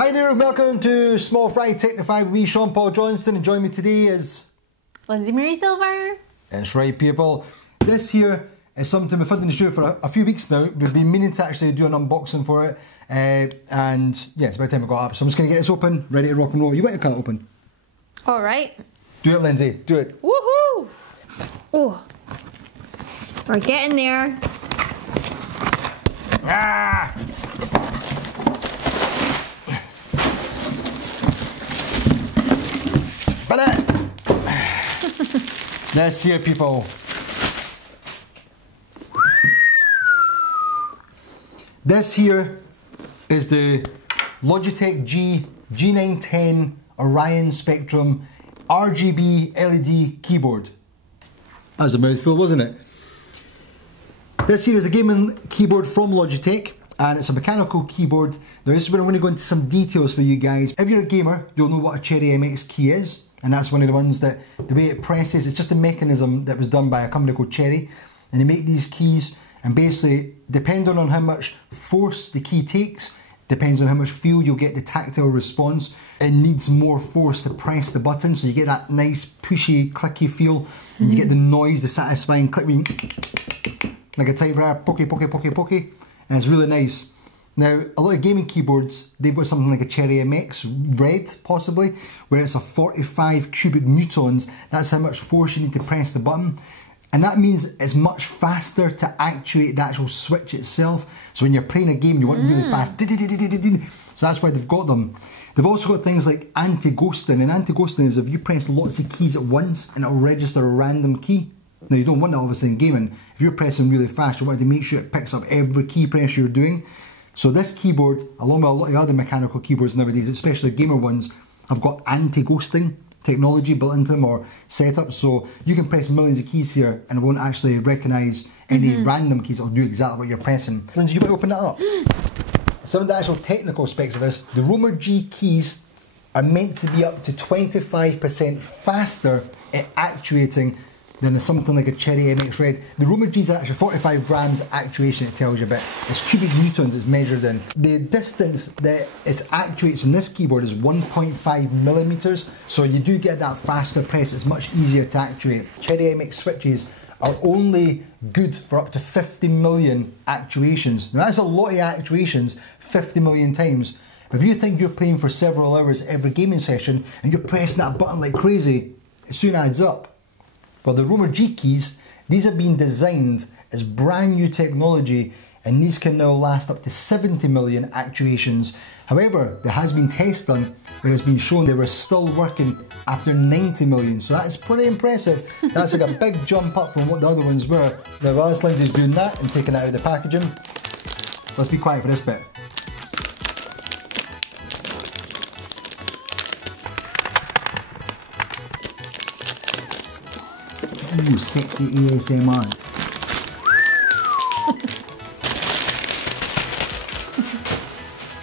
Hi there and welcome to SmallFryUnify with me, Sean Paul Johnston, and joining me today is Lindsay Marie Silver. That's right, people. This here is something we've had to do for a few weeks now. We've been meaning to actually do an unboxing for it, and yeah, it's about time we got up. So I'm just going to get this open, ready to rock and roll. You want to cut it open? All right. Do it, Lindsay. Do it. Woohoo! Oh, we're getting there. Ah! This here, people. This here is the Logitech G910 Orion Spectrum RGB LED keyboard. That was a mouthful, wasn't it? This here is a gaming keyboard from Logitech, and it's a mechanical keyboard. Now this is where I'm going to go into some details for you guys. If you're a gamer, you'll know what a Cherry MX key is, and that's one of the ones that the way it presses, it's just a mechanism that was done by a company called Cherry, and they make these keys, and basically depending on how much force the key takes, depends on how much feel you'll get the tactile response. It needs more force to press the button, so you get that nice pushy, clicky feel, and you get the noise, the satisfying click, like a typewriter, pokey, pokey, pokey, pokey, and it's really nice. Now, a lot of gaming keyboards, they've got something like a Cherry MX Red, possibly, where it's a 45 cubic newtons. That's how much force you need to press the button. And that means it's much faster to actuate the actual switch itself. So when you're playing a game, you want really fast. So that's why they've got them. They've also got things like anti-ghosting. And anti-ghosting is if you press lots of keys at once and it'll register a random key. Now you don't want that obviously in gaming. If you're pressing really fast, you want to make sure it picks up every key press you're doing. So this keyboard, along with a lot of other mechanical keyboards nowadays, especially gamer ones, have got anti-ghosting technology built into them or set up, so you can press millions of keys here and it won't actually recognise any random keys. It'll do exactly what you're pressing. Lindsay, you want to open that up? Some of the actual technical specs of this, the Romer G keys are meant to be up to 25% faster at actuating than something like a Cherry MX Red. The Romer Gs are actually 45 grams actuation, it tells you a bit. It's cubic newtons it's measured in. The distance that it actuates in this keyboard is 1.5 millimeters, so you do get that faster press, it's much easier to actuate. Cherry MX switches are only good for up to 50 million actuations. Now that's a lot of actuations, 50 million times. If you think you're playing for several hours every gaming session and you're pressing that button like crazy, it soon adds up. Well, the Romer G keys, these have been designed as brand new technology, and these can now last up to 70 million actuations. However, there has been tests done where it's been shown they were still working after 90 million, so that is pretty impressive. That's like a big jump up from what the other ones were. Now, whilst Lindsay's doing that and taking it out of the packaging, let's be quiet for this bit. Ooh, sexy ASMR.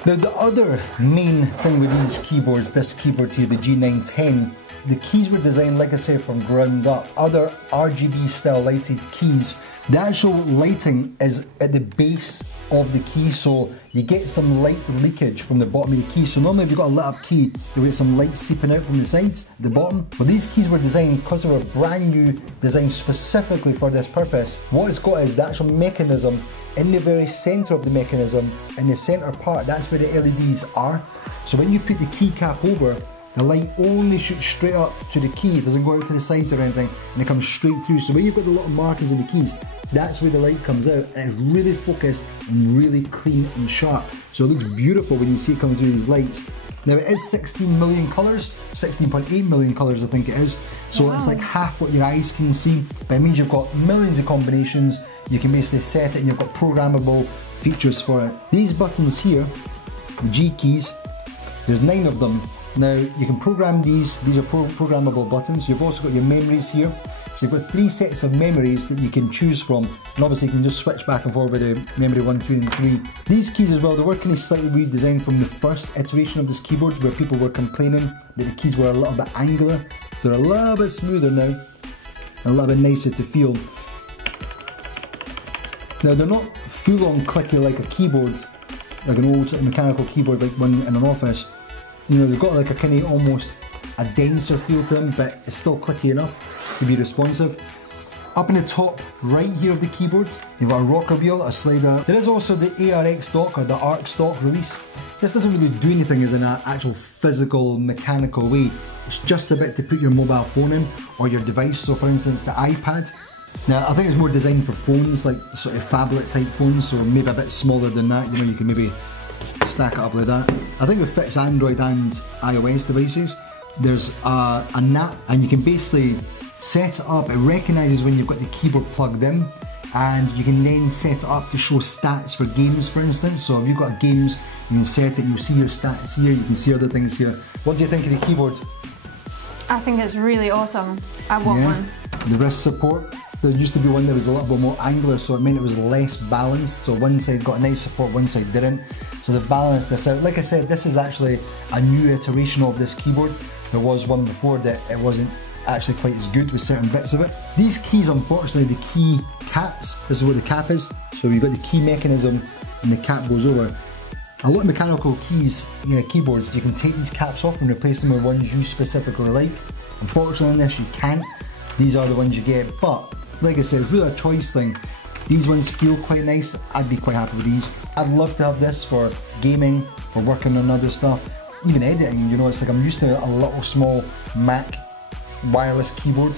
Now the other main thing with these keyboards, this keyboard here, the G910, the keys were designed, like I said, from ground up. Other RGB style lighted keys, the actual lighting is at the base of the key, so you get some light leakage from the bottom of the key. So normally if you've got a lit up key, you'll get some light seeping out from the sides, the bottom. But these keys were designed, because they were brand new, designed specifically for this purpose. What it's got is the actual mechanism in the very centre of the mechanism, in the centre part, that's where the LEDs are. So when you put the keycap over, the light only shoots straight up to the key, it doesn't go out to the sides or anything, and it comes straight through. So when you've got the little markings on the keys, that's where the light comes out, and it's really focused and really clean and sharp. So it looks beautiful when you see it coming through these lights. Now it is 16 million colours, 16.8 million colours I think it is, so it's like half what your eyes can see, but it means you've got millions of combinations. You can basically set it and you've got programmable features for it. These buttons here, the G keys, there's 9 of them. Now you can program these are programmable buttons. You've also got your memories here. So you've got 3 sets of memories that you can choose from, and obviously you can just switch back and forth with the memory 1, 2 and 3. These keys as well, they were kind of slightly redesigned from the first iteration of this keyboard where people were complaining that the keys were a little bit angular. So they're a little bit smoother now, and a little bit nicer to feel. Now they're not full on clicky like a keyboard, like an old sort of mechanical keyboard, like one in an office, you know, they've got like a kind of almost a denser feel to them, but it's still clicky enough to be responsive. Up in the top right here of the keyboard, you've got a rocker wheel, a slider. There is also the ARX dock, or the ARC stock release. This doesn't really do anything as an actual physical, mechanical way. It's just a bit to put your mobile phone in, or your device, so for instance the iPad. Now I think it's more designed for phones, like sort of phablet type phones, so maybe a bit smaller than that, you know, you can maybe stack it up like that. I think it fits Android and iOS devices. There's a nap, and you can basically set it up. It recognises when you've got the keyboard plugged in, and you can then set it up to show stats for games, for instance. So if you've got games, you can set it, you'll see your stats here, you can see other things here. What do you think of the keyboard? I think it's really awesome. I want one. The wrist support. There used to be one that was a little bit more angular, so it meant it was less balanced. So one side got a nice support, one side didn't. So they've balanced this out. Like I said, this is actually a new iteration of this keyboard. There was one before that it wasn't actually quite as good with certain bits of it. These keys, unfortunately, the key caps, this is what the cap is. So you've got the key mechanism and the cap goes over. A lot of mechanical keys, keyboards, you can take these caps off and replace them with ones you specifically like. Unfortunately on this you can't. These are the ones you get, but like I said, it's really a choice thing. These ones feel quite nice. I'd be quite happy with these. I'd love to have this for gaming, for working on other stuff, even editing. You know, it's like I'm used to a little small Mac wireless keyboard,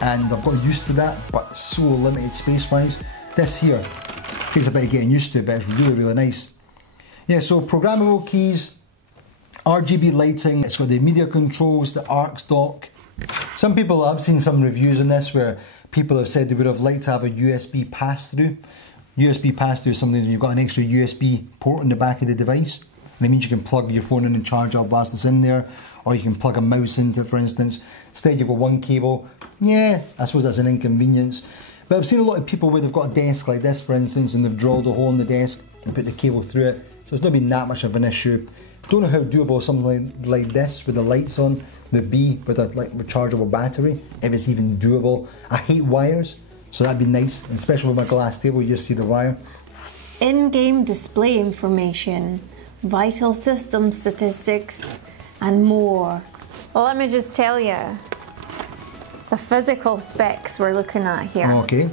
and I've got used to that, but it's so limited space wise. This here takes a bit of getting used to, but it's really, really nice. Yeah, so programmable keys, RGB lighting, it's got the media controls, the ARC dock. Some people, I've seen some reviews on this where people have said they would have liked to have a USB pass-through. USB pass-through is something when you've got an extra USB port in the back of the device. And it means you can plug your phone in and charge it up whilst it's in there, or you can plug a mouse into it, for instance. Instead you've got one cable. Yeah, I suppose that's an inconvenience. But I've seen a lot of people where they've got a desk like this, for instance, and they've drilled a hole in the desk and put the cable through it. So it's not been that much of an issue. Don't know how doable something like this with the lights on would be with a rechargeable battery, if it's even doable. I hate wires, so that'd be nice, especially with my glass table, you just see the wire. In-game display information, vital system statistics, and more. Well, let me just tell you the physical specs we're looking at here. Okay.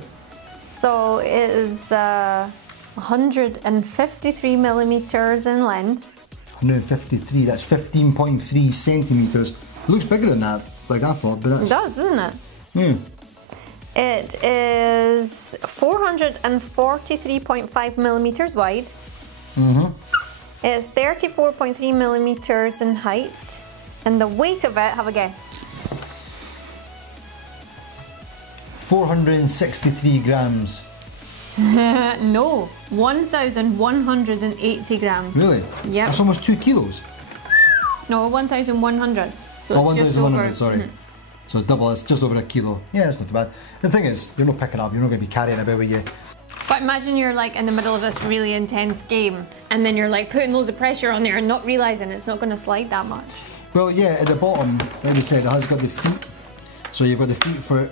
So it is 153 millimeters in length. 153, that's 15.3 centimeters. It looks bigger than that, like I thought, but that's... It does, doesn't it? Yeah. It is 443.5 millimeters wide. It's 34.3 millimeters in height. And the weight of it, have a guess. 463 grams. No, 1,180 grams. Really? Yeah. That's almost 2 kilos. No, 1,100. So Oh, it's just 1,100, over. sorry. So it's double, it's just over a kilo. Yeah, it's not too bad. The thing is, you're not picking up, you're not going to be carrying about with you. But imagine you're like in the middle of this really intense game, and then you're like putting loads of pressure on there and not realising it's not going to slide that much. Well, yeah, at the bottom, like we said, it has got the feet. So you've got the feet for it.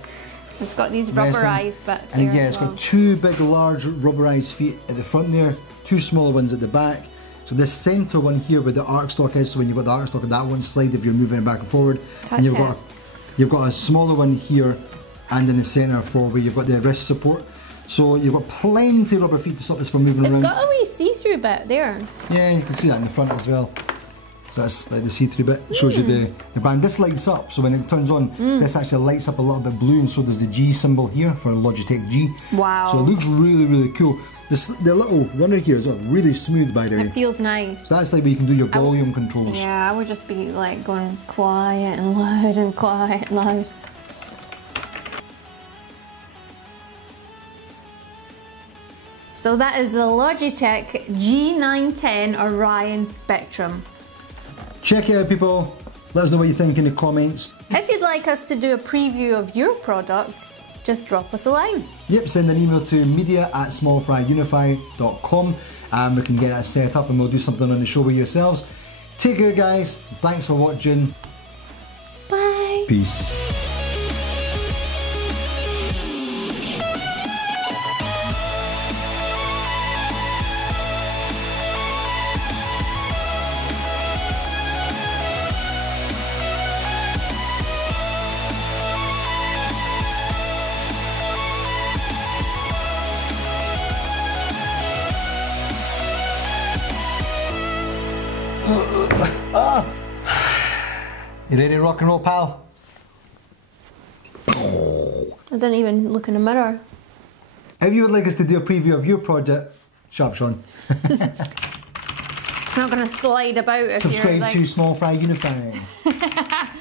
It's got these resting. rubberized bits And there yeah, as it's well. got 2 big, large rubberized feet at the front there, 2 smaller ones at the back. So this centre one here where the arc stock is, so when you've got the arc stock, that one slide if you're moving it back and forward. Touch and it. You've got a smaller one here and in the centre for where you've got the wrist support. So you've got plenty of rubber feet to stop this from moving around. It's got a wee see-through bit there. Yeah, you can see that in the front as well. So that's like the see-through bit, it shows you the band. This lights up, so when it turns on, this actually lights up a little bit blue, and so does the G symbol here for Logitech G. Wow. So it looks really, really cool. The little runner here is really smooth, by the way. It feels nice. So that's like where you can do your volume controls. Yeah, I would just be like going quiet and loud and quiet and loud. So that is the Logitech G910 Orion Spectrum. Check it out, people. Let us know what you think in the comments. If you'd like us to do a preview of your product, just drop us a line. Yep, send an email to media@smallfryunify.com and we can get it set up and we'll do something on the show with yourselves. Take care, guys. Thanks for watching. Bye. Peace. You ready to rock and roll, pal? I didn't even look in the mirror. If you would like us to do a preview of your project, shut up, Sean. It's not going to slide about if Subscribe you're like... to SmallFryUnify.